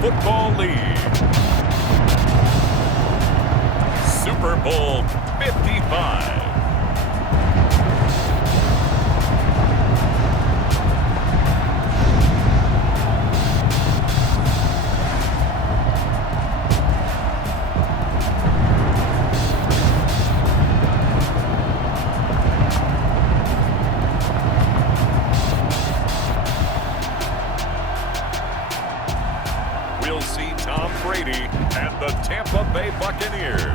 Football League. Super Bowl 55. We'll see Tom Brady and the Tampa Bay Buccaneers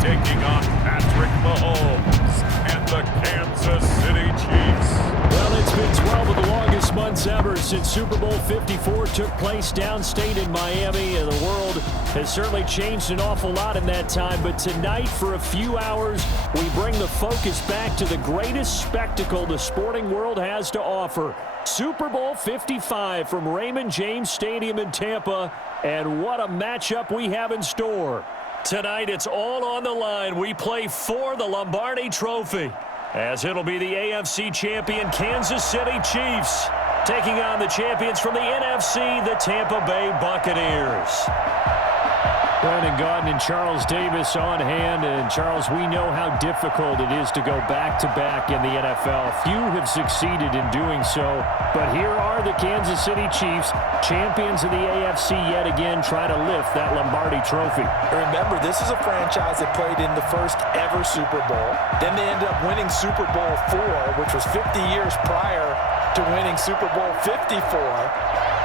taking on Patrick Mahomes and the Kansas City Chiefs. Well, it's been 12 of the longest months ever since Super Bowl 54 took place downstate in Miami, and the world has certainly changed an awful lot in that time. But tonight, for a few hours, we bring the focus back to the greatest spectacle the sporting world has to offer. Super Bowl 55 from Raymond James Stadium in Tampa, and what a matchup we have in store. Tonight, it's all on the line. We play for the Lombardi Trophy, as it'll be the AFC champion Kansas City Chiefs taking on the champions from the NFC, the Tampa Bay Buccaneers. Brandon Gaudin and Charles Davis on hand. And Charles, we know how difficult it is to go back-to-back in the NFL. Few have succeeded in doing so, but here are the Kansas City Chiefs, champions of the AFC yet again, try to lift that Lombardi Trophy. Remember, this is a franchise that played in the first ever Super Bowl. Then they ended up winning Super Bowl IV, which was 50 years prior to winning Super Bowl 54.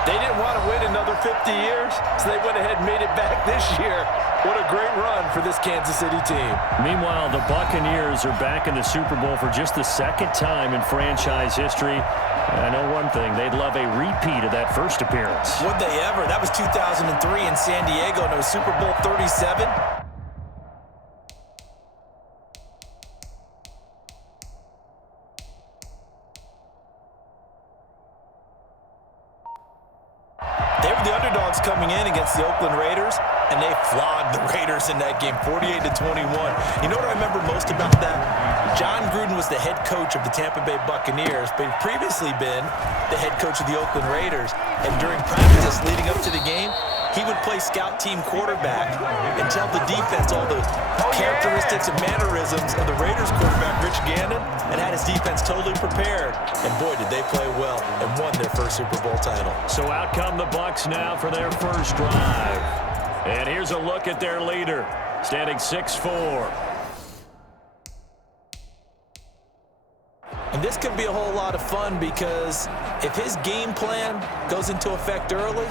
They didn't want to wait another 50 years, so they went ahead and made it back this year. What a great run for this Kansas City team. Meanwhile, the Buccaneers are back in the Super Bowl for just the second time in franchise history. And I know one thing, they'd love a repeat of that first appearance. Would they ever? That was 2003 in San Diego, and it was Super Bowl 37. They were the underdogs coming in against the Oakland Raiders, and they flogged the Raiders in that game, 48-21. You know what I remember most about that? John Gruden was the head coach of the Tampa Bay Buccaneers, but he'd previously been the head coach of the Oakland Raiders. And during practice leading up to the game, he would play scout team quarterback and tell the defense all the characteristics and mannerisms of the Raiders quarterback, Rich Gannon, and had his defense totally prepared. And boy, did they play well and won their first Super Bowl title. So out come the Bucs now for their first drive. And here's a look at their leader, standing 6'4". And this could be a whole lot of fun, because if his game plan goes into effect early,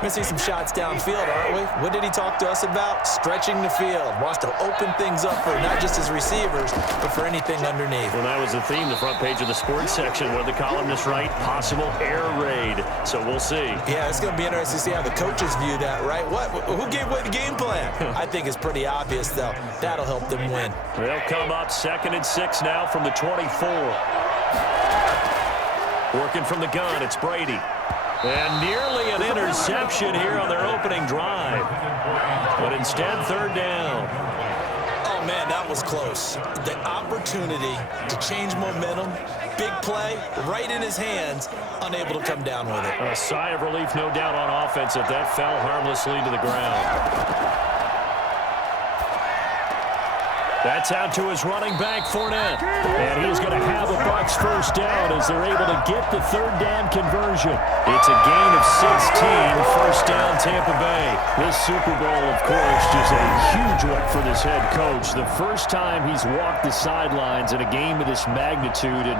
we're going to see some shots downfield, aren't we? What did he talk to us about? Stretching the field. Wants to open things up for not just his receivers, but for anything underneath. Well, that was the theme, the front page of the sports section, where the columnists write possible air raid. So we'll see. Yeah, it's going to be interesting to see how the coaches view that, right? Who gave away the game plan? I think it's pretty obvious, though. That'll help them win. They'll come up 2nd and 6 now from the 24. Working from the gun, it's Brady. And nearly an interception here on their opening drive. But instead, 3rd down. Oh, man, that was close. The opportunity to change momentum, big play, right in his hands, unable to come down with it. A sigh of relief, no doubt, on offense, that fell harmlessly to the ground. That's out to his running back, Fournette. And he's going to have a Bucs first down as they're able to get the 3rd down conversion. It's a gain of 16, first down Tampa Bay. This Super Bowl, of course, just a huge one for this head coach. The first time he's walked the sidelines in a game of this magnitude. And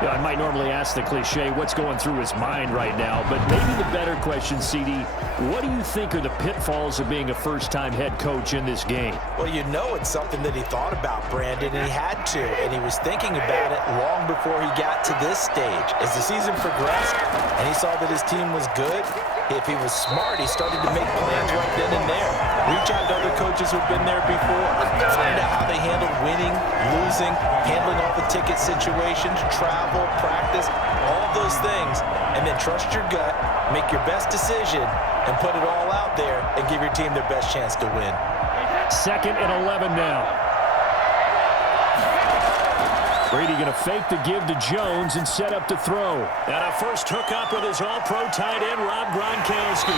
I might normally ask the cliche, what's going through his mind right now? But maybe the better question, CD, what do you think are the pitfalls of being a first-time head coach in this game? Well, you know it's something that he thought about, Brandon, and he had to. And he was thinking about it long before he got to this stage. As the season progressed and he saw that his team was good, if he was smart, he started to make plans right then and there. Reach out to other coaches who've been there before. Find out how they handled winning, losing, handling all the ticket situations, travel, practice, all those things. And then trust your gut, make your best decision, and put it all out there and give your team their best chance to win. 2nd and 11 now. Brady going to fake the give to Jones and set up to throw. And a first hookup with his all-pro tight end, Rob Gronkowski.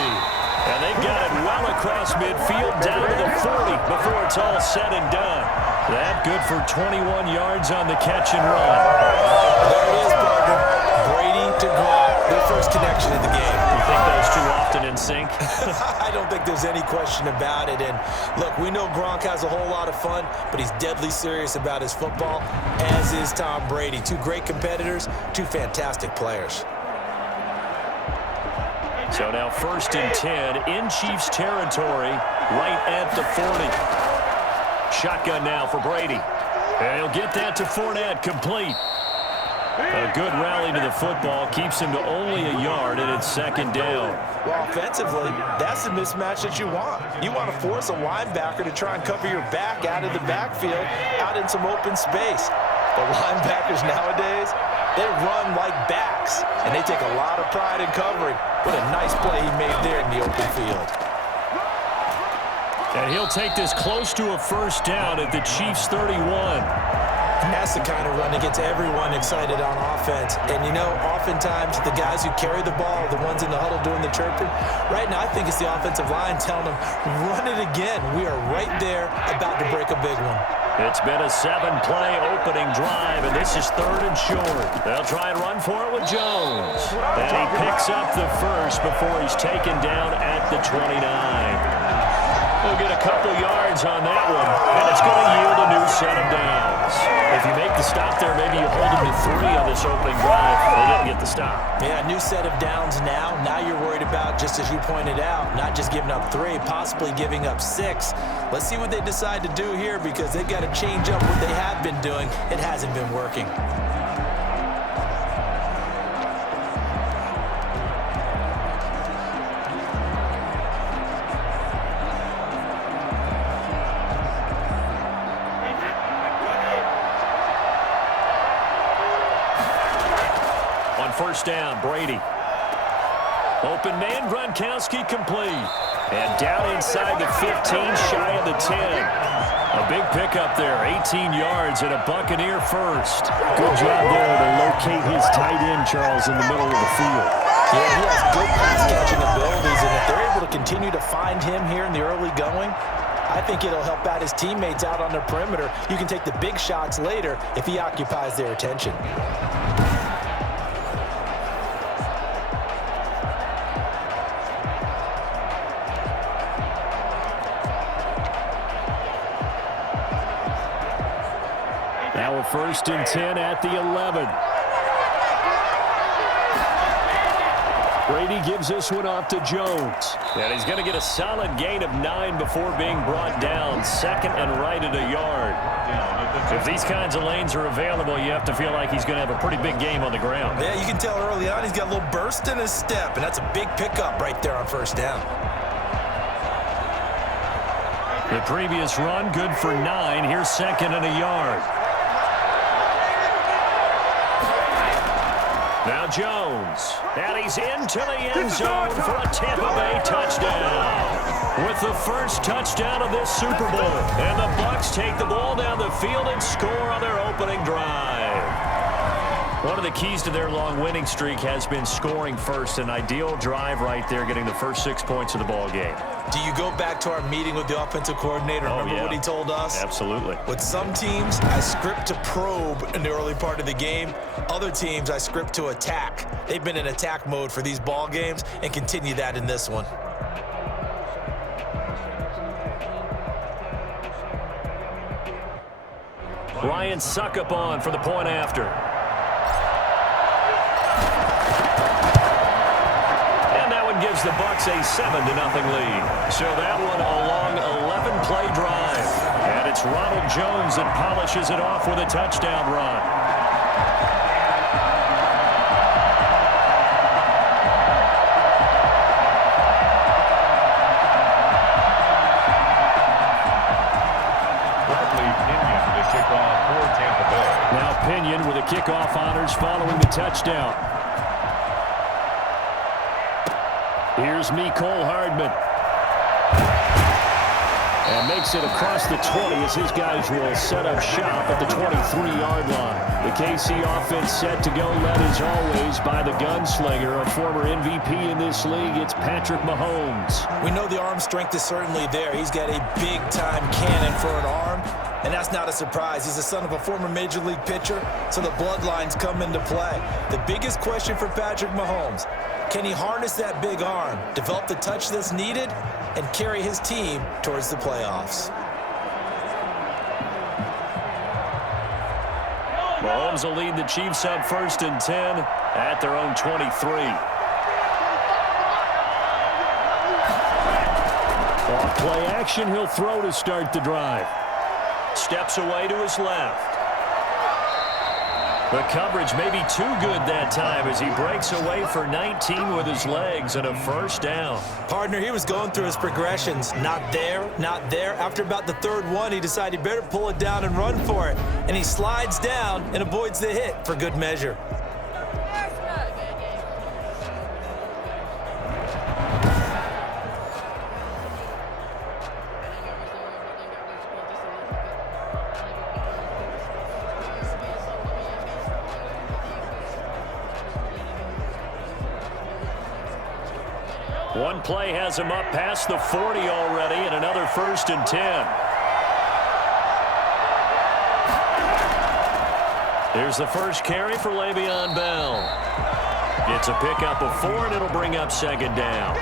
And they've got it well across midfield down to the 40 before it's all said and done. That good for 21 yards on the catch and run. There it is, partner. Brady to Gronk. Their first connection in the game. You think those two often in sync? I don't think there's any question about it. And look, we know Gronk has a whole lot of fun, but he's deadly serious about his football, as is Tom Brady. Two great competitors, two fantastic players. So now 1st and 10 in Chiefs territory, right at the 40. Shotgun now for Brady. And he'll get that to Fournette, complete. A good rally to the football keeps him to only a yard, and it's 2nd down. Well, offensively, that's the mismatch that you want. You want to force a linebacker to try and cover your back out of the backfield, out in some open space. But linebackers nowadays, they run like backs, and they take a lot of pride in covering. What a nice play he made there in the open field. And he'll take this close to a 1st down at the Chiefs' 31. And that's the kind of run that gets everyone excited on offense. And, you know, oftentimes the guys who carry the ball are the ones in the huddle doing the chirping. Right now, I think it's the offensive line telling them, run it again. We are right there about to break a big one. It's been a 7-play opening drive, and this is 3rd and short. They'll try and run for it with Jones. And he picks up the first before he's taken down at the 29. We'll get a couple yards on that one, and it's going to yield a new set of downs. If you make the stop there, maybe you hold him to 3 on this opening drive. They didn't get the stop. Yeah, new set of downs now. Now you're worried about, just as you pointed out, not just giving up 3, possibly giving up 6. Let's see what they decide to do here, because they've got to change up what they have been doing. It hasn't been working. First down, Brady. Open man, Gronkowski complete. And down inside the 15, shy of the 10. A big pickup there, 18 yards and a Buccaneer first. Good job there to locate his tight end, Charles, in the middle of the field. Yeah, he has good pass-catching abilities, and if they're able to continue to find him here in the early going, I think it'll help out his teammates out on the perimeter. You can take the big shots later if he occupies their attention. Now a 1st and 10 at the 11. Brady gives this one off to Jones. And he's going to get a solid gain of 9 before being brought down. 2nd and right at a yard. If these kinds of lanes are available, you have to feel like he's going to have a pretty big game on the ground. Yeah, you can tell early on he's got a little burst in his step, and that's a big pickup right there on 1st down. The previous run, good for 9. Here's 2nd and a yard. Now Jones, and he's into the end zone for a Tampa Bay touchdown. With the first touchdown of this Super Bowl. And the Bucs take the ball down the field and score on their opening drive. One of the keys to their long winning streak has been scoring first. An ideal drive right there, getting the first 6 points of the ball game. Do you go back to our meeting with the offensive coordinator? Remember what he told us? Absolutely. With some teams, I script to probe in the early part of the game. Other teams, I script to attack. They've been in attack mode for these ball games and continue that in this one. Ryan Suckup on for the point after. Gives the Bucs a 7-0 lead. So that one a long 11-play drive. And it's Ronald Jones that polishes it off with a touchdown run. Pinion to kick off for Tampa Bay. Now Pinion with the kickoff honors following the touchdown. Here's Mecole Hardman. And makes it across the 20 as his guys will set up shop at the 23-yard line. The KC offense set to go, led as always by the gunslinger, a former MVP in this league. It's Patrick Mahomes. We know the arm strength is certainly there. He's got a big-time cannon for an arm, and that's not a surprise. He's the son of a former Major League pitcher, so the bloodlines come into play. The biggest question for Patrick Mahomes, can he harness that big arm, develop the touch that's needed, and carry his team towards the playoffs? Mahomes will lead the Chiefs up 1st and 10 at their own 23. Off play action, he'll throw to start the drive. Steps away to his left. The coverage may be too good that time as he breaks away for 19 with his legs and a first down. Partner, he was going through his progressions. Not there, not there. After about the third one, he decided he better pull it down and run for it. And he slides down and avoids the hit for good measure. One play has him up past the 40 already, and another 1st and 10. Here's the first carry for Le'Veon Bell. Gets a pickup of 4, and it'll bring up 2nd down.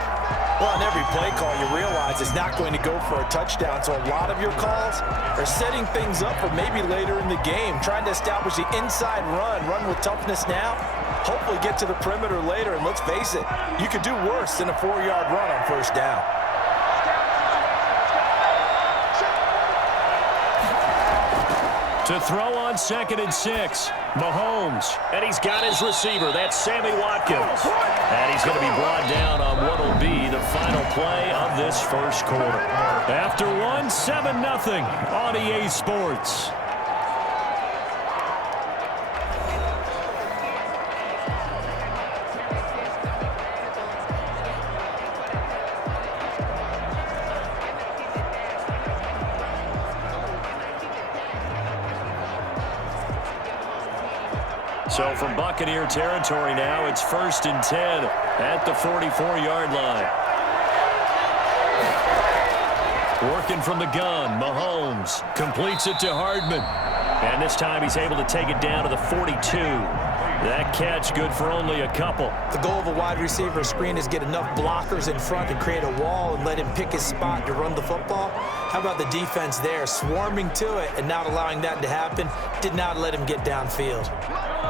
Well, on every play call, you realize it's not going to go for a touchdown, so a lot of your calls are setting things up for maybe later in the game, trying to establish the inside run with toughness now, hopefully get to the perimeter later, and let's face it, you could do worse than a 4-yard run on 1st down. To throw on 2nd and 6, Mahomes, and he's got his receiver. That's Sammy Watkins. And he's going to be brought down on what will be the final play of this first quarter. After one, 7-0 on EA Sports. So from Buccaneer territory now, it's 1st and 10 at the 44-yard line. Working from the gun, Mahomes completes it to Hardman. And this time he's able to take it down to the 42. That catch good for only a couple. The goal of a wide receiver screen is get enough blockers in front to create a wall and let him pick his spot to run the football. How about the defense there, swarming to it and not allowing that to happen? Did not let him get downfield.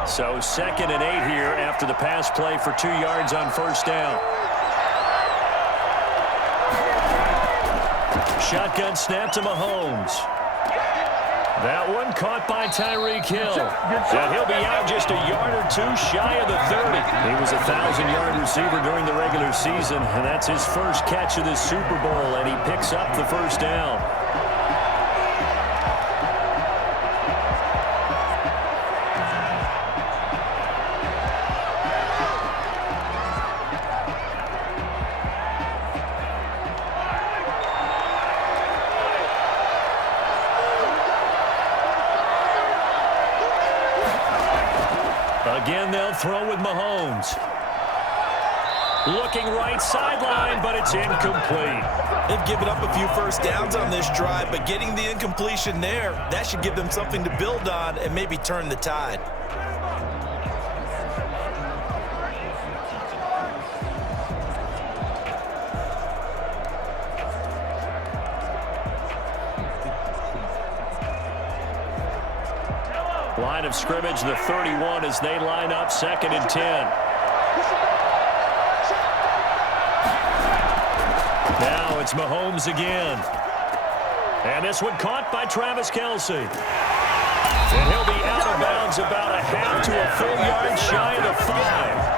So 2nd and 8 here after the pass play for 2 yards on 1st down. Shotgun snap to Mahomes. That one caught by Tyreek Hill. And he'll be out just a yard or 2 shy of the 30. He was a 1,000-yard receiver during the regular season, and that's his first catch of this Super Bowl, and he picks up the 1st down. Again, they'll throw with Mahomes. Looking right sideline, but it's incomplete. They've given up a few first downs on this drive, but getting the incompletion there, that should give them something to build on and maybe turn the tide. Line of scrimmage, the 31, as they line up 2nd and 10. Now it's Mahomes again. And this one caught by Travis Kelce. And he'll be out of bounds about a half to a full yard shy of the 5.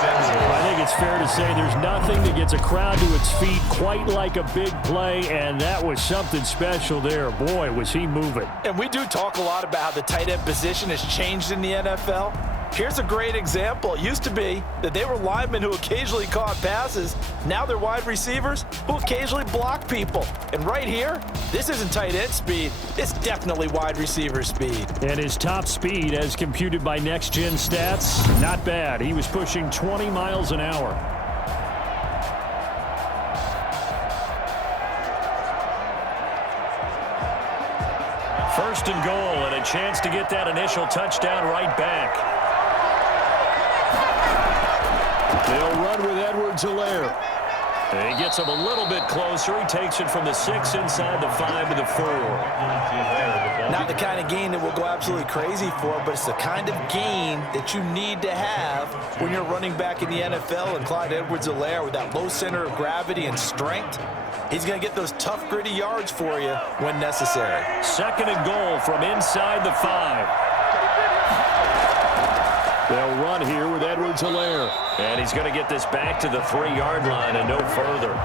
I think it's fair to say there's nothing that gets a crowd to its feet quite like a big play, and that was something special there. Boy, was he moving. And we do talk a lot about how the tight end position has changed in the NFL. Here's a great example. It used to be that they were linemen who occasionally caught passes. Now they're wide receivers who occasionally block people. And right here, this isn't tight end speed. It's definitely wide receiver speed. And his top speed, as computed by Next Gen Stats, not bad. He was pushing 20 miles an hour. First and goal, and a chance to get that initial touchdown right back. They'll run with Edwards-Helaire. He gets him a little bit closer. He takes it from the 6 inside the 5 to the 4. Not the kind of gain that we'll go absolutely crazy for, but it's the kind of gain that you need to have when you're running back in the NFL. And Clyde Edwards-Helaire, with that low center of gravity and strength, he's going to get those tough, gritty yards for you when necessary. Second and goal from inside the 5. They'll run here with Edwards-Helaire. And he's going to get this back to the 3-yard line and no further.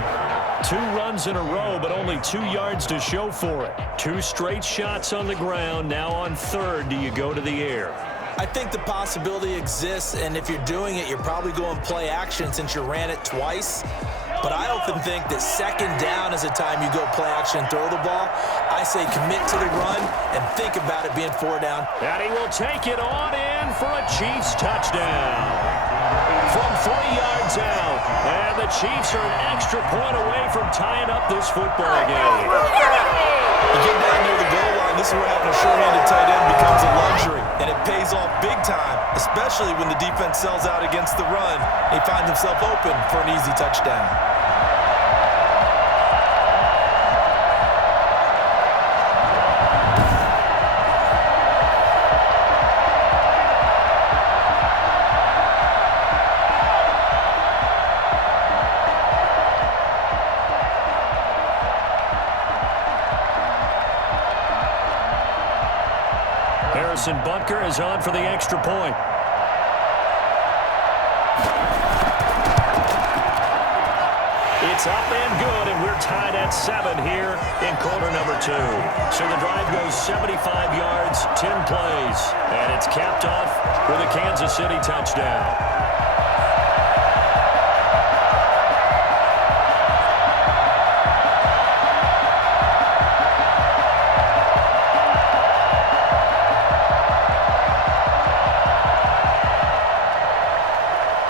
2 runs in a row, but only 2 yards to show for it. 2 straight shots on the ground. Now on third, do you go to the air? I think the possibility exists, and if you're doing it, you're probably going play action since you ran it twice. But I often think that second down is a time you go play action and throw the ball. I say commit to the run and think about it being 4 down. And he will take it on in for a Chiefs touchdown. From 3 yards out. And the Chiefs are an extra point away from tying up this football game. You get down near the goal line, this is where having a short-handed tight end becomes a luxury. And it pays off big time, especially when the defense sells out against the run. He finds himself open for an easy touchdown. Bunker is on for the extra point. It's up and good, and we're tied at 7 here in quarter number 2. So the drive goes 75 yards, 10 plays, and it's capped off with a Kansas City touchdown.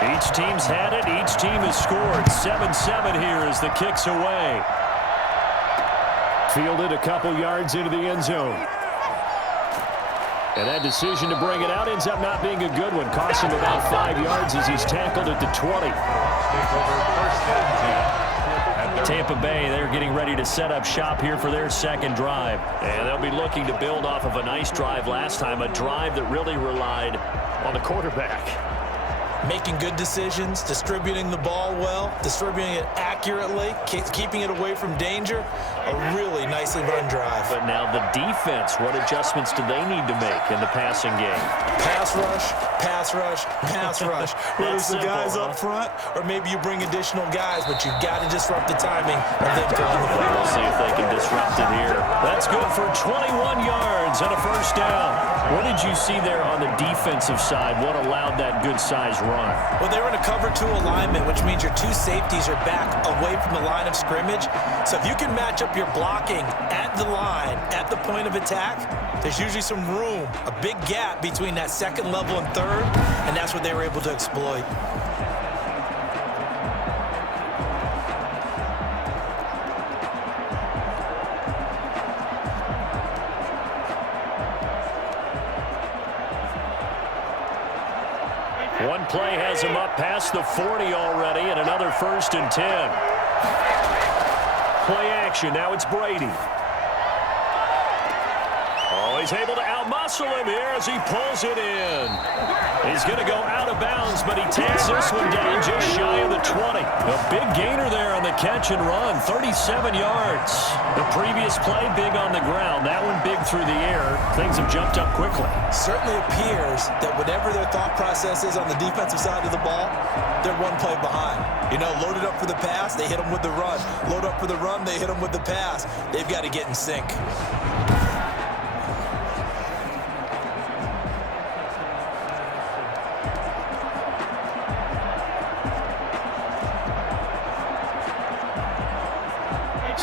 Each team's had it. Each team has scored. 7-7 here as the kick's away. Fielded a couple yards into the end zone. And that decision to bring it out ends up not being a good one. Costs him about 5 yards as he's tackled at the 20. Tampa Bay, they're getting ready to set up shop here for their second drive. And they'll be looking to build off of a nice drive last time, a drive that really relied on the quarterback. Making good decisions, distributing the ball well, distributing it accurately, keeping it away from danger. A really nicely run drive. But now the defense, what adjustments do they need to make in the passing game? Pass rush, pass rush, pass rush. Whether it's the guys up front, or maybe you bring additional guys, but you've got to disrupt the timing of them throwing the ball. We'll see if they can disrupt it here. That's good for 21 yards and a first down. What did you see there on the defensive side? What allowed that good-sized run? Well, they were in a cover 2 alignment, which means your 2 safeties are back away from the line of scrimmage. So if you can match up your blocking at the line, at the point of attack, there's usually some room, a big gap between that second level and third, and that's what they were able to exploit. One play has him up past the 40 already, and another 1st and 10. Play action. Now it's Brady. Oh, he's able to outmuscle him here as he pulls it in. He's going to go out of bounds, but he takes this one down just shy of the 20. A big gainer there on the catch and run, 37 yards. The previous play, big on the ground. That one big through the air. Things have jumped up quickly. Certainly appears that whatever their thought process is on the defensive side of the ball, they're one play behind. You know, loaded up for the pass, they hit them with the run. Load up for the run, they hit them with the pass. They've got to get in sync.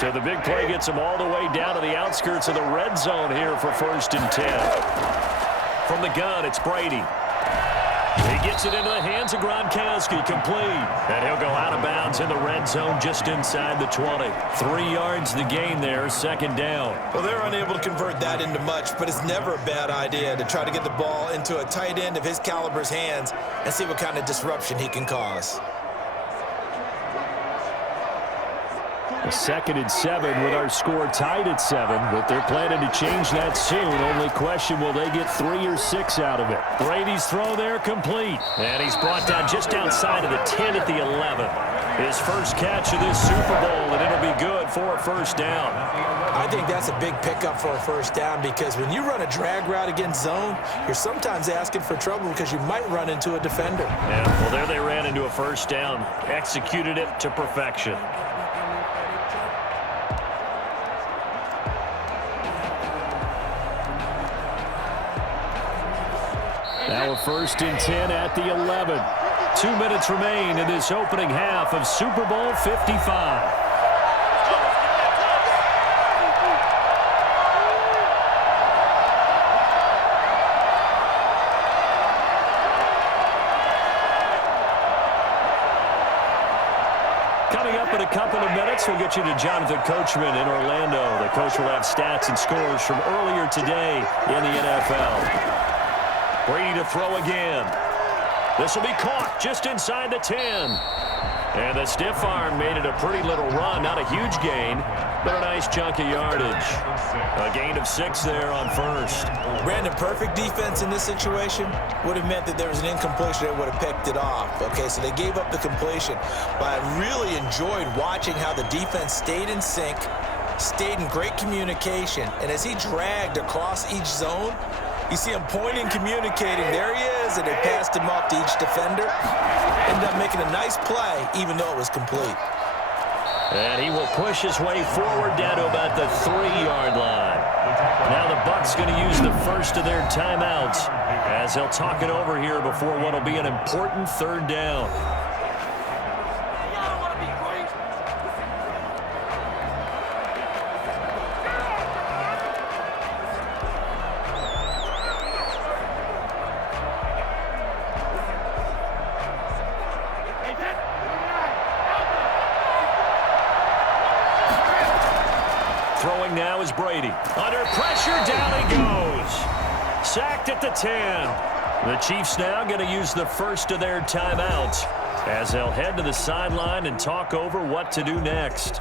So the big play gets them all the way down to the outskirts of the red zone here for 1st and 10. From the gun, it's Brady. He gets it into the hands of Gronkowski, complete. And he'll go out of bounds in the red zone just inside the 20. 3 yards the gain there, 2nd down. Well, they're unable to convert that into much, but it's never a bad idea to try to get the ball into a tight end of his caliber's hands and see what kind of disruption he can cause. A 2nd and 7 with our score tied at 7, but they're planning to change that soon. Only question, will they get 3 or 6 out of it? Brady's throw there complete. And he's brought down just outside of the 10 at the 11. His first catch of this Super Bowl, and it'll be good for a 1st down. I think that's a big pickup for a 1st down because when you run a drag route against zone, you're sometimes asking for trouble because you might run into a defender. Yeah, well, there they ran into a 1st down. Executed it to perfection. Now a 1st and 10 at the 11. 2 minutes remain in this opening half of Super Bowl 55. Coming up in a couple of minutes, we'll get you to Jonathan Coachman in Orlando. The coach will have stats and scores from earlier today in the NFL. Brady to throw again. This will be caught just inside the 10. And the stiff arm made it a pretty little run. Not a huge gain, but a nice chunk of yardage. A gain of 6 there on 1st. Brandon, perfect defense in this situation would have meant that there was an incompletion. They would have picked it off. Okay, so they gave up the completion. But I really enjoyed watching how the defense stayed in sync, stayed in great communication. And as he dragged across each zone, you see him pointing, communicating. There he is, and they passed him off to each defender. Ended up making a nice play, even though it was complete. And he will push his way forward down to about the 3-yard line. Now the Bucs going to use the first of their timeouts as they'll talk it over here before what will be an important 3rd down. Throwing now is Brady. Under pressure, down he goes. Sacked at the 10. The Chiefs now going to use the first of their timeouts as they'll head to the sideline and talk over what to do next.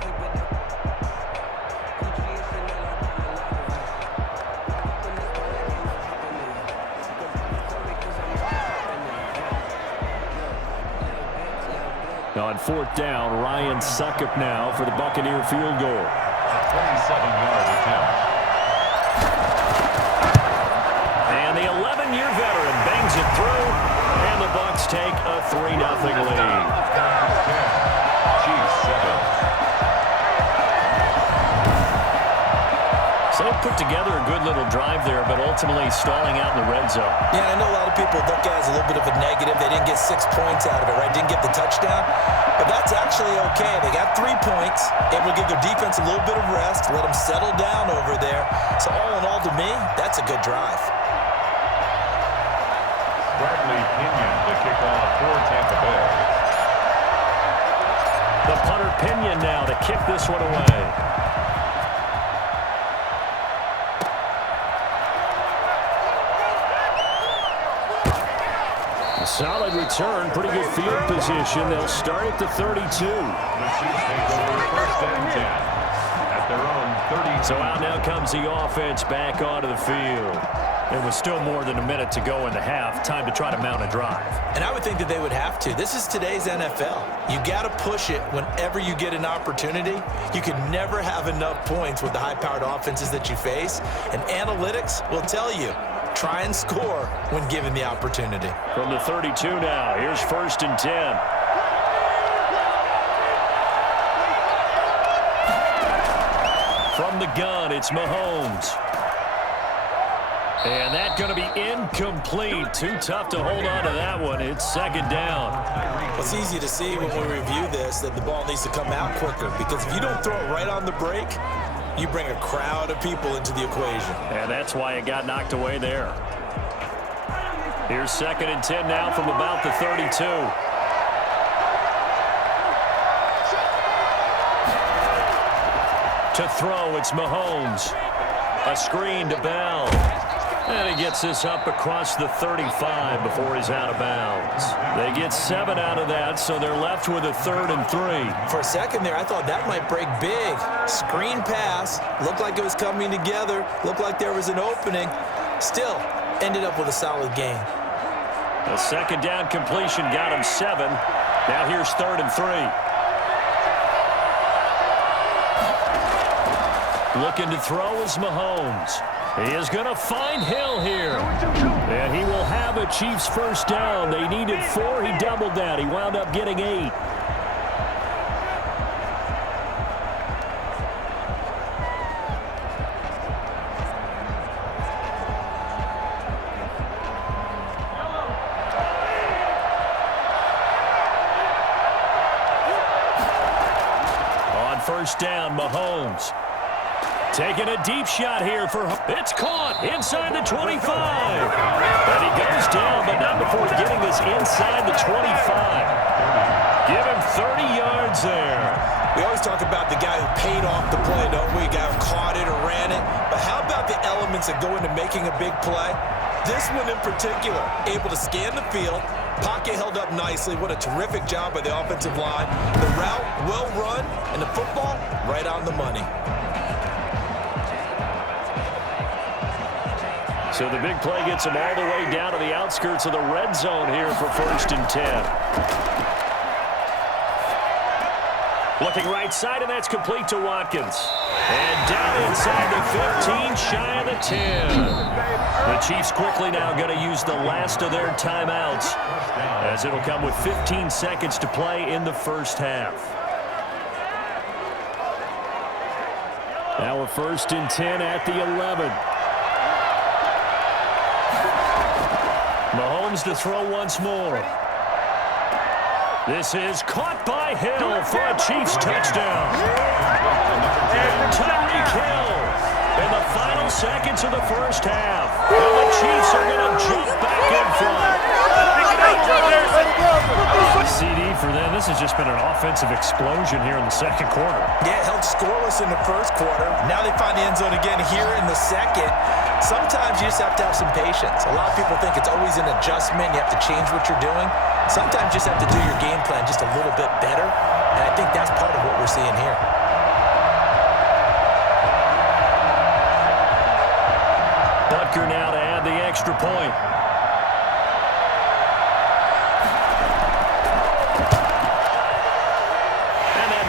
On 4th down, Ryan Suckup now for the Buccaneer field goal. 27-yard attempt. And the 11-year veteran bangs it through, and the Bucs take a 3-0 lead. Chiefs 7. So they put together a good little drive there, but ultimately stalling out in the red zone. Yeah, I know a lot of people look at it as a little bit of a negative. They didn't get 6 points out of it, right? Didn't get the touchdown. But that's actually okay. They got 3 points. Able to give their defense a little bit of rest, let them settle down over there. So all in all, to me, that's a good drive. Bradley Pinion to kick off for Tampa Bay. The punter Pinion now to kick this one away. Solid return, pretty good field position. They'll start at the 32. The Chiefs take over 1st and 10 at their own 30. So out now comes the offense back onto the field. There was still more than a minute to go in the half. Time to try to mount a drive. And I would think that they would have to. This is today's NFL. You got to push it whenever you get an opportunity. You can never have enough points with the high-powered offenses that you face. And analytics will tell you, try and score when given the opportunity. From the 32 now, here's 1st and 10. From the gun, it's Mahomes. And that's going to be incomplete. Too tough to hold on to that one. It's 2nd down. It's easy to see when we review this that the ball needs to come out quicker, because if you don't throw it right on the break, you bring a crowd of people into the equation. And that's why it got knocked away there. Here's 2nd and 10 now from about the 32. To throw, it's Mahomes. A screen to Bell. And he gets this up across the 35 before he's out of bounds. They get 7 out of that, so they're left with a 3rd and 3. For a second there, I thought that might break big. Screen pass. Looked like it was coming together. Looked like there was an opening. Still, ended up with a solid gain. A 2nd down completion got him 7. Now here's 3rd and 3. Looking to throw is Mahomes. He is going to find Hill here. And he will have a Chiefs first down. They needed 4. He doubled that. He wound up getting 8. On first down, Mahomes. Taking a deep shot here for... It's caught inside the 25. And he goes down, but not before getting this inside the 25. Give him 30 yards there. We always talk about the guy who paid off the play, don't we? The guy who caught it or ran it. But how about the elements that go into making a big play? This one in particular, able to scan the field. Pocket held up nicely. What a terrific job by the offensive line. The route, well run, and the football, right on the money. So the big play gets him all the way down to the outskirts of the red zone here for 1st and 10. Looking right side, and that's complete to Watkins. And down inside the 15, shy of the 10. The Chiefs quickly now going to use the last of their timeouts, as it'll come with 15 seconds to play in the first half. Now we're 1st and 10 at the 11. Mahomes to throw once more. This is caught by Hill for a Chiefs touchdown. And Tyreek Hill in the final seconds of the first half. And the Chiefs are going to jump back in front. CD for them. This has just been an offensive explosion here in the 2nd quarter. Yeah, held scoreless in the 1st quarter. Now they find the end zone again here in the 2nd. Sometimes you just have to have some patience. A lot of people think it's always an adjustment. You have to change what you're doing. Sometimes you just have to do your game plan just a little bit better. And I think that's part of what we're seeing here. Butker now to add the extra point.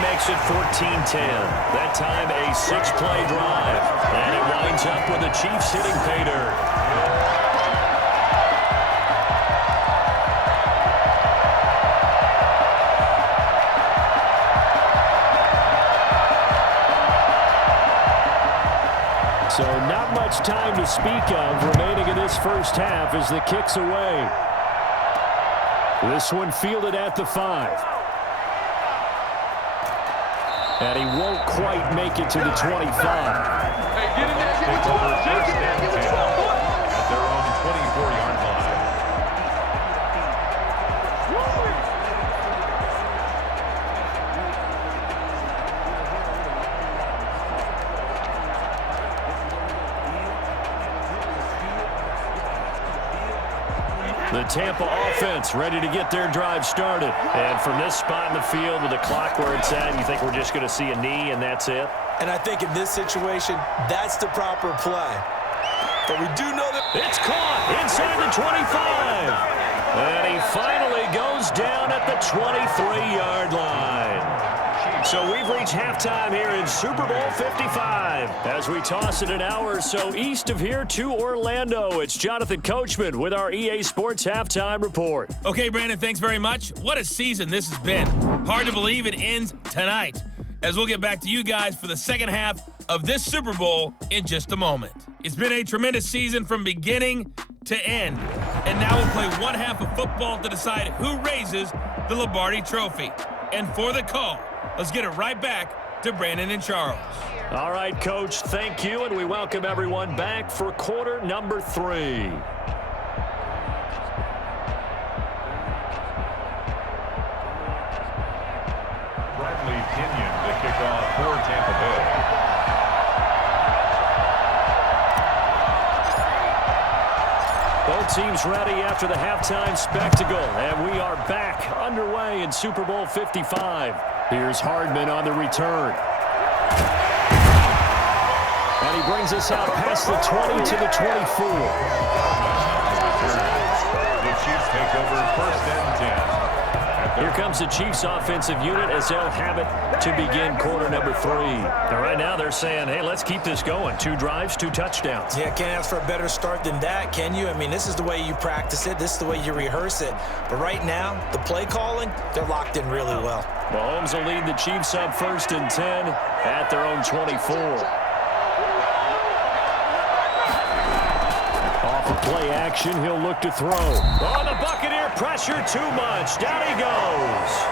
Makes it 14-10. That time a 6-play drive. And it winds up with the Chiefs hitting pay dirt. So not much time to speak of remaining in this first half as the kick's away. This one fielded at the 5. And he won't quite make it to the 25. Take over 1st and 10 at their own 24-yard line. The Tampa offense ready to get their drive started. And from this spot in the field with the clock where it's at, you think we're just going to see a knee and that's it? And I think in this situation, that's the proper play. But we do know that it's caught inside the 25. And he finally goes down at the 23-yard line. So we've reached halftime here in Super Bowl 55. As we toss it an hour or so east of here to Orlando, it's Jonathan Coachman with our EA Sports Halftime Report. Okay, Brandon, thanks very much. What a season this has been. Hard to believe it ends tonight, as we'll get back to you guys for the second half of this Super Bowl in just a moment. It's been a tremendous season from beginning to end. And now we'll play one half of football to decide who raises the Lombardi Trophy. And for the call, let's get it right back to Brandon and Charles. All right, Coach, thank you, and we welcome everyone back for quarter number 3. To kick off for Tampa Bay. Both teams ready after the halftime spectacle, and we are back underway in Super Bowl 55. Here's Hardman on the return. And he brings us out past the 20 to the 24. The Chiefs take over first and 10. Here comes the Chiefs offensive unit as they'll have it to begin quarter number 3. And right now they're saying, hey, let's keep this going. 2 drives, 2 touchdowns. Yeah, can't ask for a better start than that, can you? I mean, this is the way you practice it. This is the way you rehearse it. But right now, the play calling, they're locked in really well. Mahomes will lead the Chiefs up first and 10 at their own 24. Off of play action, he'll look to throw. Oh, the Buccaneer pressure too much. Down he goes.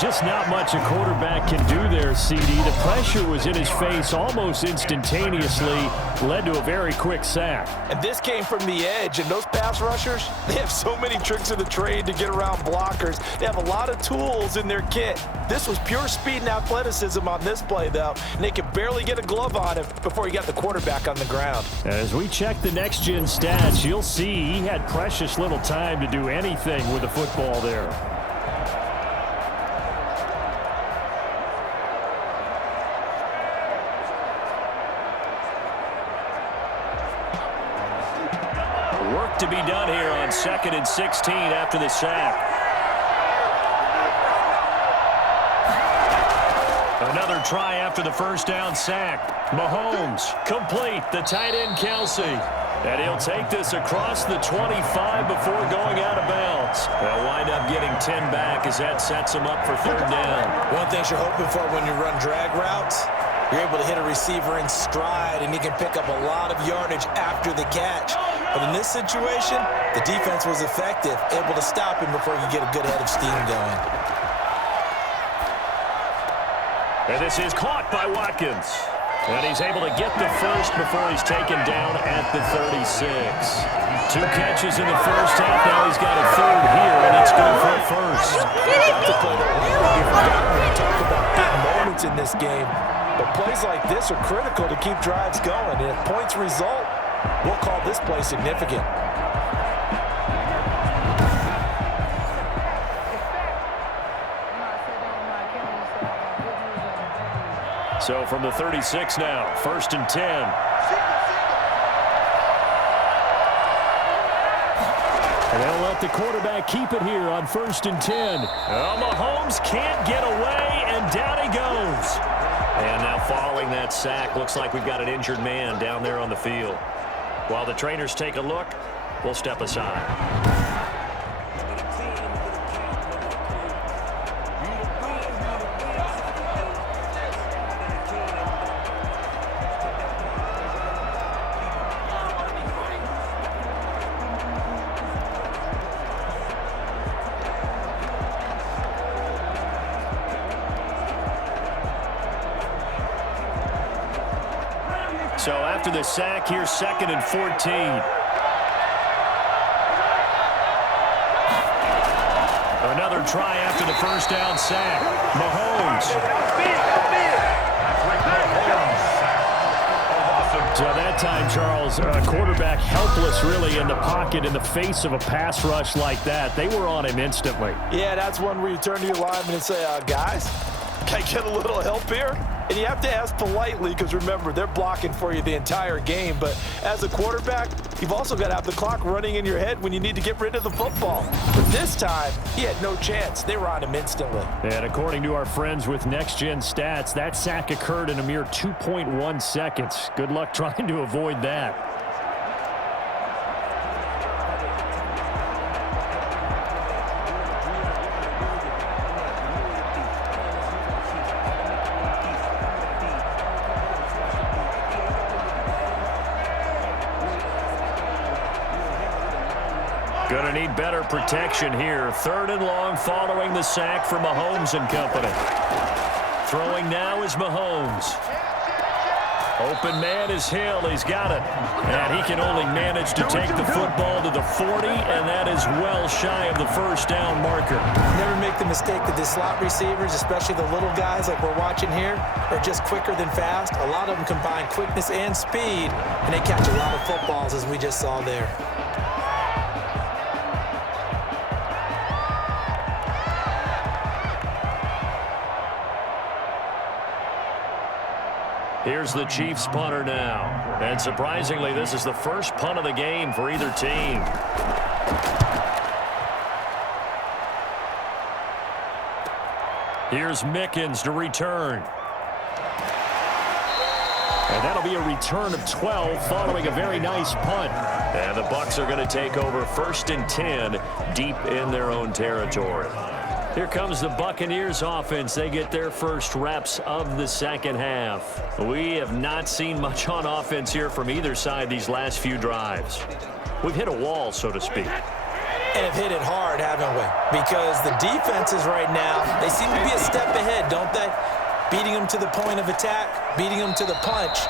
Just not much a quarterback can do there, CD. The pressure was in his face almost instantaneously, led to a very quick sack. And this came from the edge, and those pass rushers, they have so many tricks of the trade to get around blockers. They have a lot of tools in their kit. This was pure speed and athleticism on this play, though, and they could barely get a glove on him before he got the quarterback on the ground. As we check the next-gen stats, you'll see he had precious little time to do anything with the football there. Work to be done here on 2nd and 16 after the sack. Another try after the first down sack. Mahomes complete, the tight end Kelsey. And he'll take this across the 25 before going out of bounds. They'll wind up getting 10 back as that sets him up for 3rd down. One thing you're hoping for when you run drag routes, you're able to hit a receiver in stride, and he can pick up a lot of yardage after the catch. But in this situation, the defense was effective, able to stop him before he could get a good head of steam going. And this is caught by Watkins. And he's able to get the first before he's taken down at the 36. 2 catches in the first half. Now he's got a 3rd here, and it's good for a first. We talk about big moments in this game, but plays like this are critical to keep drives going. And if points result, we'll call this play significant. So from the 36 now, 1st and 10. And they'll let the quarterback keep it here on 1st and 10. Oh, Mahomes can't get away, and down he goes. And now following that sack, looks like we've got an injured man down there on the field. While the trainers take a look, we'll step aside. So after the sack, here's 2nd and 14. Another try after the first down sack. Mahomes. So that time, Charles, quarterback helpless really in the pocket in the face of a pass rush like that. They were on him instantly. Yeah, that's one where you turn to your lineman and say, guys, can I get a little help here? And you have to ask politely because, remember, they're blocking for you the entire game. But as a quarterback, you've also got to have the clock running in your head when you need to get rid of the football. But this time, he had no chance. They were on him instantly. And according to our friends with Next Gen Stats, that sack occurred in a mere 2.1 seconds. Good luck trying to avoid that. Going to need better protection here. 3rd and long following the sack from Mahomes and company. Throwing now is Mahomes. Open man is Hill. He's got it. And he can only manage to take the football to the 40, and that is well shy of the first down marker. Never make the mistake that the slot receivers, especially the little guys like we're watching here, are just quicker than fast. A lot of them combine quickness and speed, and they catch a lot of footballs, as we just saw there. Here's the Chiefs punter now. And surprisingly, this is the first punt of the game for either team. Here's Mickens to return. And that'll be a return of 12 following a very nice punt. And the Bucs are going to take over 1st and 10 deep in their own territory. Here comes the Buccaneers offense. They get their first reps of the second half. We have not seen much on offense here from either side these last few drives. We've hit a wall, so to speak. And have hit it hard, haven't we? Because the defenses right now, they seem to be a step ahead, don't they? Beating them to the point of attack, beating them to the punch.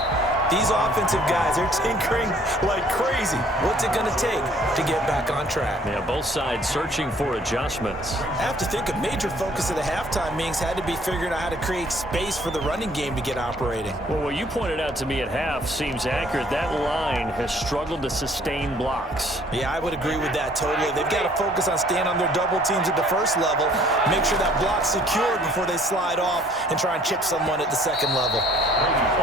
These offensive guys are tinkering like crazy. What's it going to take to get back on track? Yeah, both sides searching for adjustments. I have to think a major focus of the halftime meetings had to be figuring out how to create space for the running game to get operating. Well, what you pointed out to me at half seems accurate. That line has struggled to sustain blocks. Yeah, I would agree with that totally. They've got to focus on staying on their double teams at the first level, make sure that block's secured before they slide off and try and chip someone at the second level.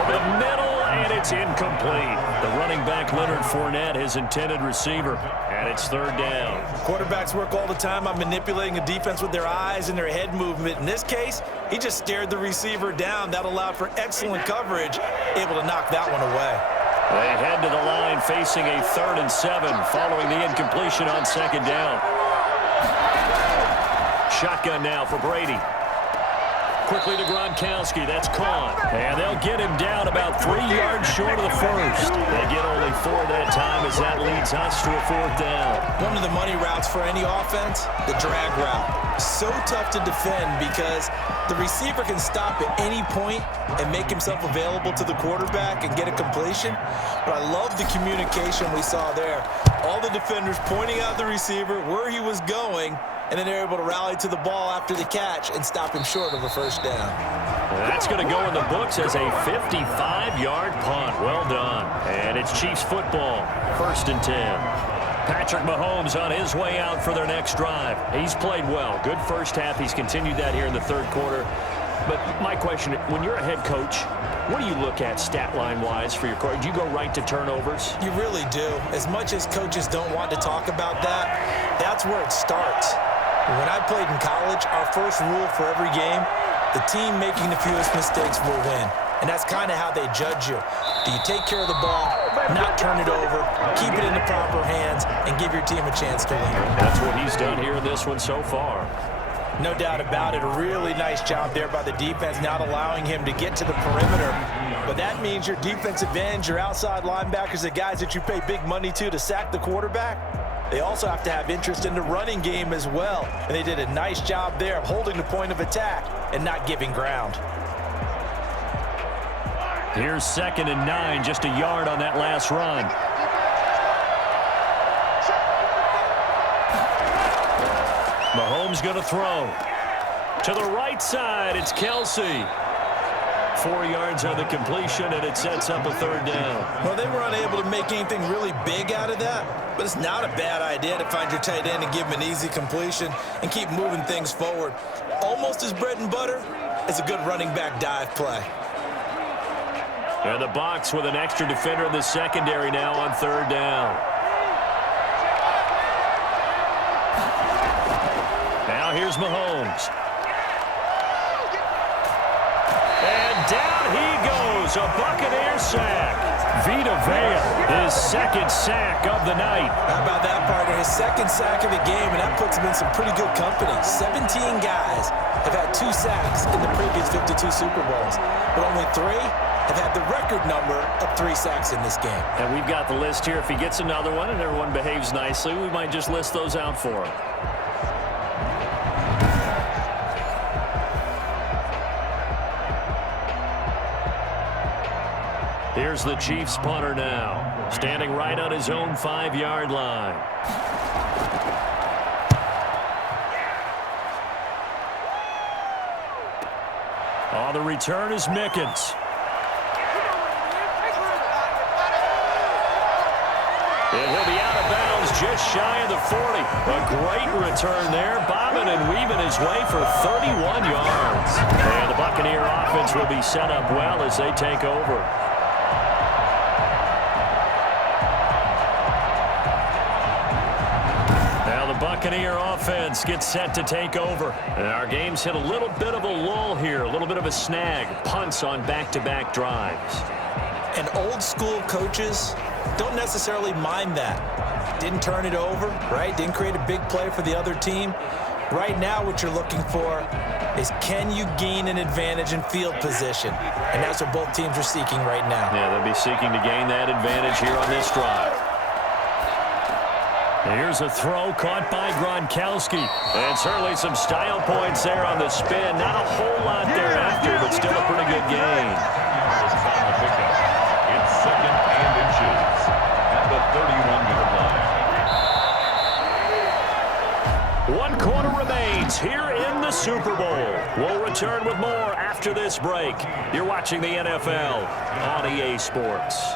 Over the middle, and it's incomplete. The running back, Leonard Fournette, his intended receiver, and it's 3rd down. Quarterbacks work all the time on manipulating a defense with their eyes and their head movement. In this case, he just stared the receiver down. That allowed for excellent coverage, able to knock that one away. They head to the line facing a 3rd and 7 following the incompletion on 2nd down. Shotgun now for Brady. Quickly to Gronkowski. That's caught. And they'll get him down about 3 yards short of the first. They get only 4 that time as that leads us to a 4th down. One of the money routes for any offense, the drag route. So tough to defend because the receiver can stop at any point and make himself available to the quarterback and get a completion. But I love the communication we saw there. All the defenders pointing out the receiver, where he was going, and then they're able to rally to the ball after the catch and stop him short of a first down. That's going to go in the books as a 55-yard punt. Well done. And it's Chiefs football, 1st and 10. Patrick Mahomes on his way out for their next drive. He's played well. Good first half. He's continued that here in the 3rd quarter. But my question, when you're a head coach, what do you look at stat line-wise for your coach? Do you go right to turnovers? You really do. As much as coaches don't want to talk about that, that's where it starts. When I played in college, our first rule for every game, the team making the fewest mistakes will win. And that's kind of how they judge you. Do you take care of the ball, not turn it over, keep it in the proper hands, and give your team a chance to win? That's what he's done here in this one so far. No doubt about it. A really nice job there by the defense, not allowing him to get to the perimeter. But that means your defensive ends, your outside linebackers, the guys that you pay big money to sack the quarterback, they also have to have interest in the running game as well. And they did a nice job there of holding the point of attack and not giving ground. Here's 2nd and 9, just a yard on that last run. Mahomes going to throw. To the right side, it's Kelsey. 4 yards on the completion, and it sets up a 3rd down. Well, they were unable to make anything really big out of that, but it's not a bad idea to find your tight end and give him an easy completion and keep moving things forward. Almost as bread and butter as a good running back dive play. And the Bucs with an extra defender in the secondary now on 3rd down. Now here's Mahomes. And down he goes, a Buccaneer sack. Vita Vea, his 2nd sack of the night. How about that, partner? His 2nd sack of the game, and that puts him in some pretty good company. 17 guys have had 2 sacks in the previous 52 Super Bowls, but only 3 have had the record number of 3 sacks in this game. And we've got the list here. If he gets another one and everyone behaves nicely, we might just list those out for him. Here's the Chiefs punter now, standing right on his own 5-yard line. On the return is Mickens. And he'll be out of bounds just shy of the 40. A great return there, bobbing and weaving his way for 31 yards. And the Buccaneer offense will be set up well as they take over. Buccaneer offense gets set to take over. And our game's hit a little bit of a lull here, a little bit of a snag. Punts on back-to-back drives. And old school coaches don't necessarily mind that. Didn't turn it over, right? Didn't create a big play for the other team. Right now what you're looking for is, can you gain an advantage in field position? And that's what both teams are seeking right now. Yeah, they'll be seeking to gain that advantage here on this drive. Here's a throw caught by Gronkowski. And certainly some style points there on the spin. Not a whole lot thereafter, but still a pretty good gain. It's 2nd and inches at the 31-yard line. 1 quarter remains here in the Super Bowl. We'll return with more after this break. You're watching the NFL on EA Sports.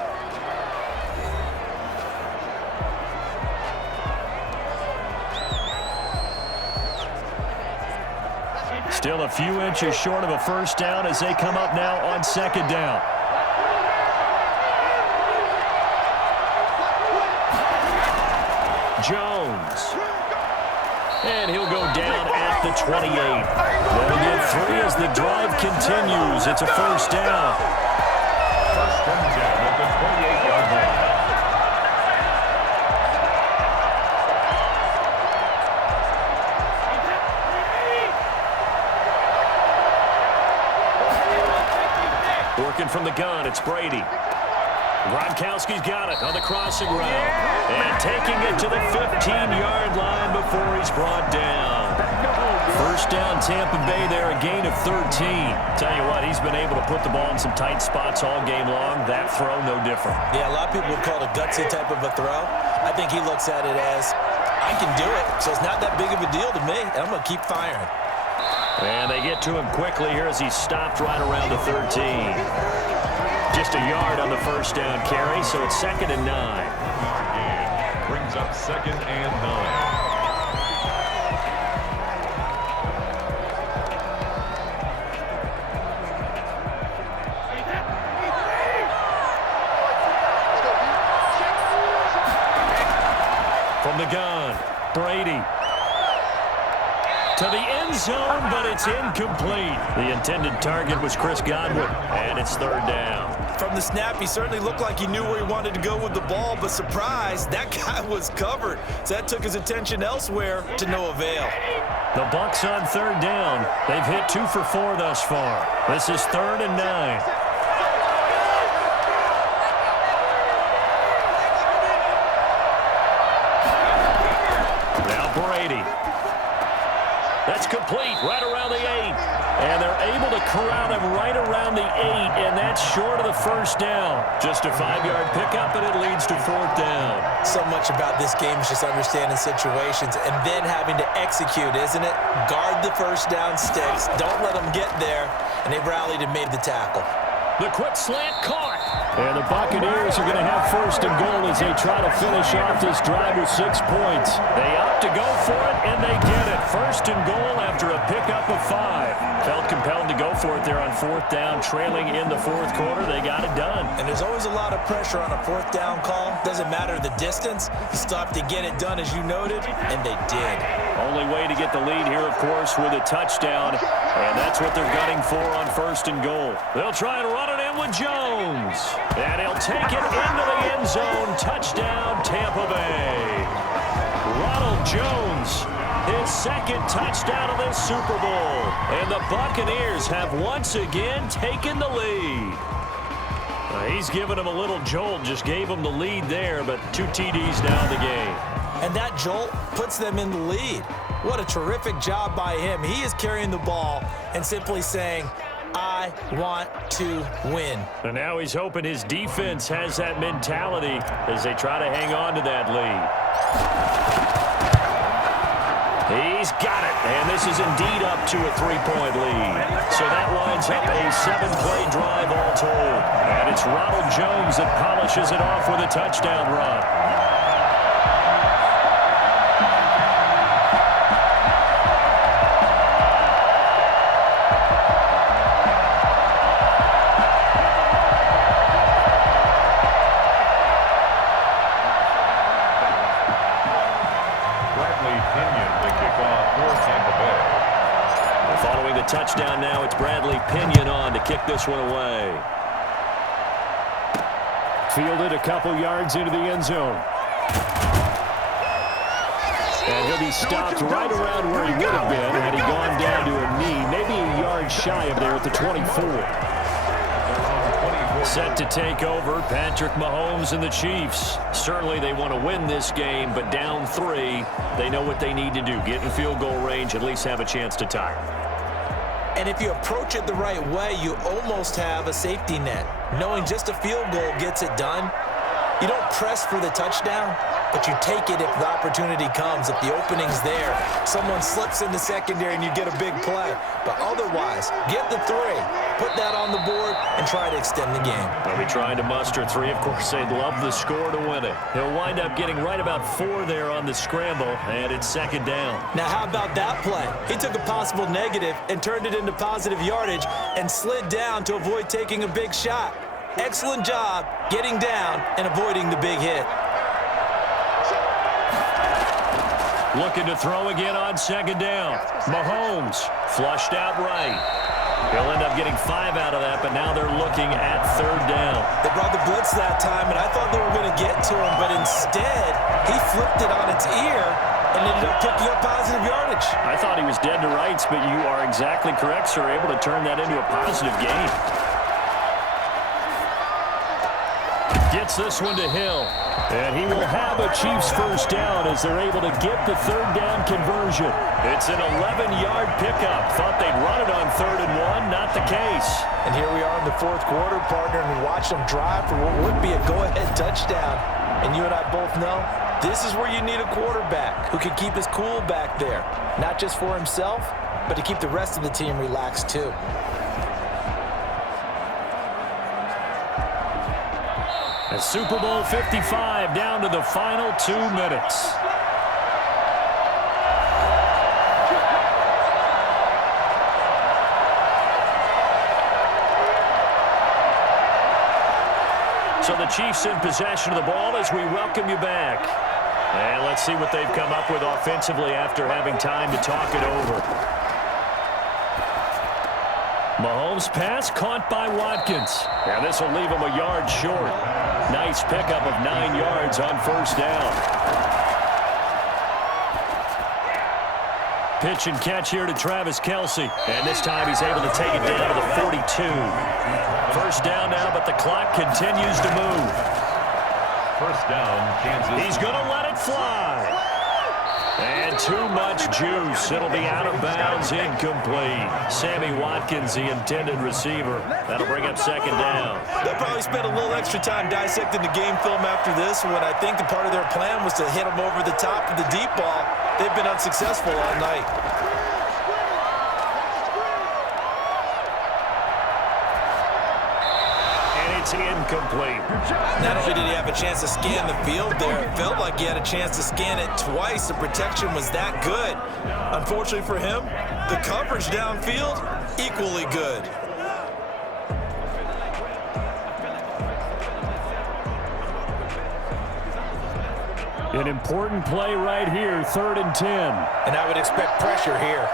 Still a few inches short of a first down as they come up now on 2nd down. Jones. And he'll go down at the 28. They'll get 3 as the drive continues. It's a first down. First and 10 at the 28-yard line. Working from the gun, it's Brady. Gronkowski's got it on the crossing route. And taking it to the 15-yard line before he's brought down. First down, Tampa Bay there, a gain of 13. Tell you what, he's been able to put the ball in some tight spots all game long. That throw, no different. Yeah, a lot of people would call it a gutsy type of a throw. I think he looks at it as, I can do it, so it's not that big of a deal to me, and I'm going to keep firing. And they get to him quickly here as he stopped right around the 13. Just a yard on the first down carry, so it's 2nd and 9. Brings up 2nd and 9. From the gun, Brady. To the end zone, but it's incomplete. The intended target was Chris Godwin, and it's 3rd down. From the snap, he certainly looked like he knew where he wanted to go with the ball, but surprise, that guy was covered. So that took his attention elsewhere to no avail. The Bucs on 3rd down. They've hit 2 for 4 thus far. This is 3rd and 9. Now Brady. That's complete right around the 8. And they're able to corral him right around the 8, and that's short of the first down. Just a 5-yard pickup, and it leads to 4th down. So much about this game is just understanding situations and then having to execute, isn't it? Guard the first down sticks. Don't let them get there. And they rallied and made the tackle. The quick slant caught. And the Buccaneers are going to have 1st and goal as they try to finish off this drive with 6 points. They opt to go for it, and they get it. 1st and goal after a pickup of 5. Felt compelled to go for it there on 4th down, trailing in the 4th quarter. They got it done. And there's always a lot of pressure on a 4th down call. Doesn't matter the distance. You still have to get it done, as you noted, and they did. Only way to get the lead here, of course, with a touchdown. And that's what they're gunning for on 1st and goal. They'll try and run it in with Jones. And he'll take it into the end zone. Touchdown, Tampa Bay. Ronald Jones, his 2nd touchdown of this Super Bowl. And the Buccaneers have once again taken the lead. He's given him a little jolt, just gave him the lead there, but 2 TDs now in the game. And that jolt puts them in the lead. What a terrific job by him. He is carrying the ball and simply saying, I want to win. And now he's hoping his defense has that mentality as they try to hang on to that lead. He's got it, and this is indeed up to a 3-point lead. So that lines up a 7-play drive all told. And it's Ronald Jones that polishes it off with a touchdown run. Following the touchdown now, it's Bradley Pinion on to kick this one away. Fielded a couple yards into the end zone. And he'll be stopped right around where he would have been had he gone down to a knee, maybe a yard shy of there at the 24. Set to take over, Patrick Mahomes and the Chiefs. Certainly they want to win this game, but down 3, they know what they need to do. Get in field goal range, at least have a chance to tie. And if you approach it the right way, you almost have a safety net. Knowing just a field goal gets it done. You don't press for the touchdown, but you take it if the opportunity comes, if the opening's there. Someone slips in the secondary and you get a big play. But otherwise, get the 3, put that on the board, and try to extend the game. They'll be trying to muster 3. Of course, they'd love the score to win it. He'll wind up getting right about 4 there on the scramble, and it's 2nd down. Now, how about that play? He took a possible negative and turned it into positive yardage and slid down to avoid taking a big shot. Excellent job getting down and avoiding the big hit. Looking to throw again on 2nd down. Mahomes flushed out right. He'll end up getting 5 out of that, but now they're looking at 3rd down. They brought the blitz that time, and I thought they were going to get to him, but instead, he flipped it on its ear and ended up picking up positive yardage. I thought he was dead to rights, but you are exactly correct, sir. Able to turn that into a positive gain. Gets this one to Hill. And he will have a Chiefs 1st down as they're able to get the 3rd down conversion. It's an 11-yard pickup. Thought they'd run it on 3rd and 1. Not the case. And here we are in the 4th quarter, partner, and we watch them drive for what would be a go-ahead touchdown. And you and I both know this is where you need a quarterback who can keep his cool back there. Not just for himself, but to keep the rest of the team relaxed too. And Super Bowl 55 down to the final 2 minutes. So the Chiefs in possession of the ball as we welcome you back. And let's see what they've come up with offensively after having time to talk it over. Mahomes' pass caught by Watkins. And this will leave him a yard short. Nice pickup of 9 yards on 1st down. Pitch and catch here to Travis Kelce. And this time he's able to take it down to the 42. 1st down now, but the clock continues to move. 1st down, Kansas. He's going to let it fly. And too much juice. It'll be out of bounds, incomplete. Sammy Watkins, the intended receiver. That'll bring up 2nd down. They'll probably spend a little extra time dissecting the game film after this when I think the part of their plan was to hit him over the top of the deep ball. They've been unsuccessful all night. It's incomplete. Not only did he have a chance to scan the field there, it felt like he had a chance to scan it twice. The protection was that good. Unfortunately for him, the coverage downfield, equally good. An important play right here, 3rd and 10. And I would expect pressure here.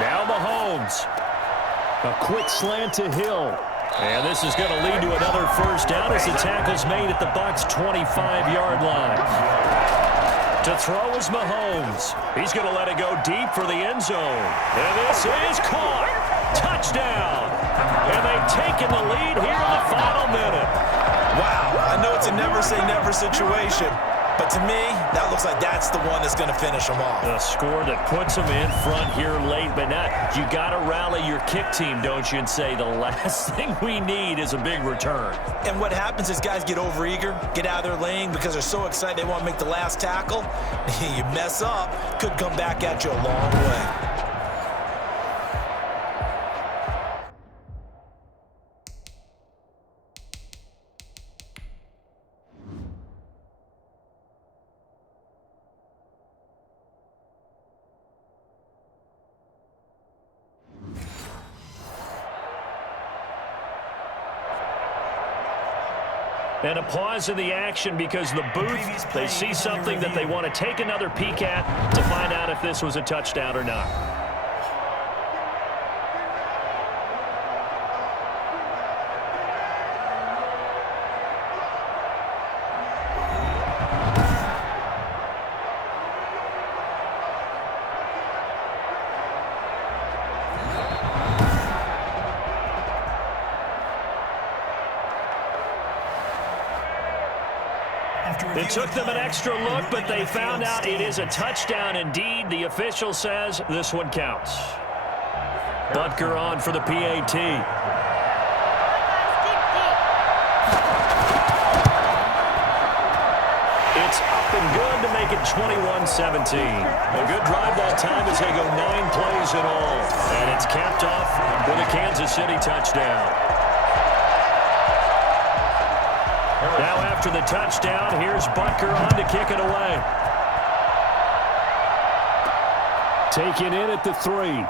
Now Mahomes. A quick slant to Hill. And this is going to lead to another 1st down as the tackle's made at the Bucs' 25-yard line. To throw is Mahomes. He's going to let it go deep for the end zone. And this is caught. Touchdown! And they've taken the lead here in the final minute. Wow, I know it's a never-say-never situation, but to me, that looks like that's the one that's going to finish them off. A score that puts them in front here late, but not. You got to rally your kick team, don't you, and say the last thing we need is a big return. And what happens is guys get overeager, get out of their lane because they're so excited they want to make the last tackle. You mess up, could come back at you a long way. And a pause in the action because the booth, they see something that they want to take another peek at to find out if this was a touchdown or not. It took them an extra look, but they found out it is a touchdown indeed. The official says this one counts. Butker on for the PAT. It's up and good to make it 21-17. A good drive that time as they go 9 plays in all. And it's capped off with a Kansas City touchdown. Now after the touchdown, here's Butker on to kick it away. Taken in at the 3.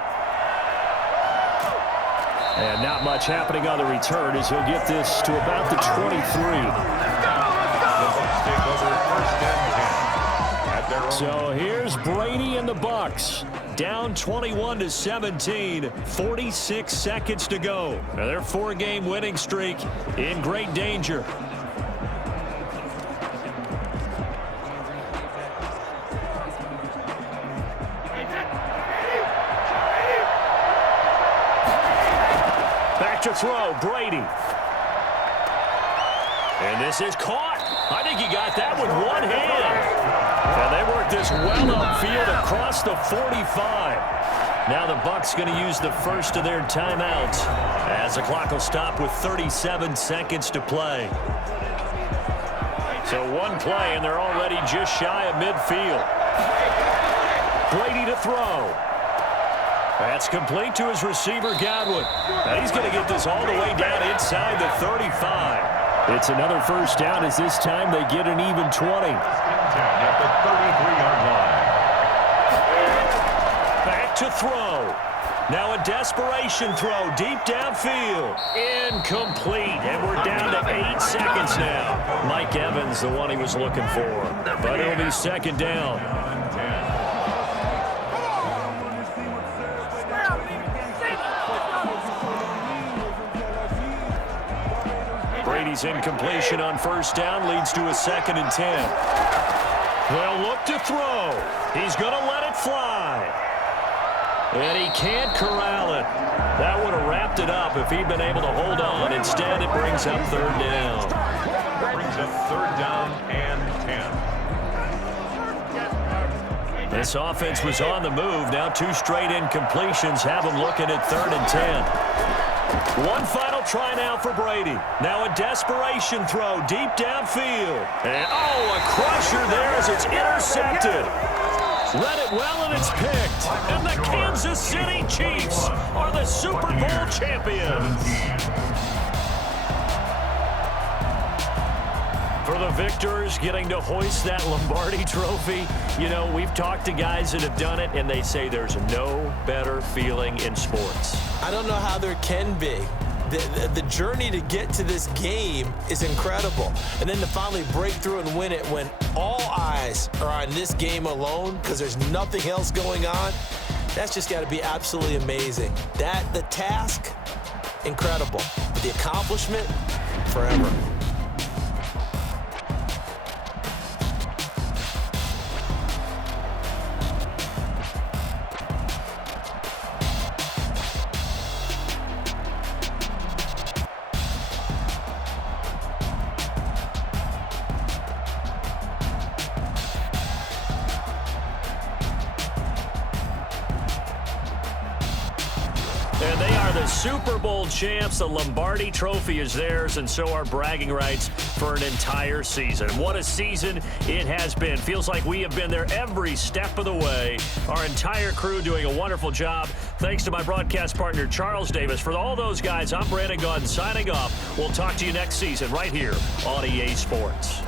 And not much happening on the return as he'll get this to about the 23. So here's Brady and the Bucs. Down 21-17, 46 seconds to go. Now their 4-game winning streak in great danger. To throw, Brady. And this is caught. I think he got that with one hand. And they work this well upfield across the 45. Now the Bucs going to use the first of their timeouts as the clock will stop with 37 seconds to play. So one play, and they're already just shy of midfield. Brady to throw. That's complete to his receiver, Godwin. And he's going to get this all the way down inside the 35. It's another first down as this time they get an even 20. At the 33-yard line. Back to throw. Now a desperation throw deep downfield. Incomplete. And we're down to 8 seconds now. Mike Evans, the one he was looking for. But it'll be second down. Brady's incompletion on first down leads to a 2nd and 10. They'll look to throw. He's going to let it fly. And he can't corral it. That would have wrapped it up if he'd been able to hold on. Instead, it brings up 3rd down. Brings up 3rd down and 10. This offense was on the move. Now 2 straight incompletions have them looking at 3rd and 10. One final try now for Brady. Now a desperation throw deep downfield. And, a crusher there as it's intercepted. Read it well, and it's picked. And the Kansas City Chiefs are the Super Bowl champions. For the victors, getting to hoist that Lombardi trophy, you know, we've talked to guys that have done it, and they say there's no better feeling in sports. I don't know how there can be. The journey to get to this game is incredible. And then to finally break through and win it when all eyes are on this game alone because there's nothing else going on, that's just got to be absolutely amazing. The task, incredible. But the accomplishment, forever. And they are the Super Bowl champs. The Lombardi Trophy is theirs, and so are bragging rights for an entire season. What a season it has been. Feels like we have been there every step of the way. Our entire crew doing a wonderful job. Thanks to my broadcast partner, Charles Davis. For all those guys, I'm Brandon Gaudin signing off. We'll talk to you next season right here on EA Sports.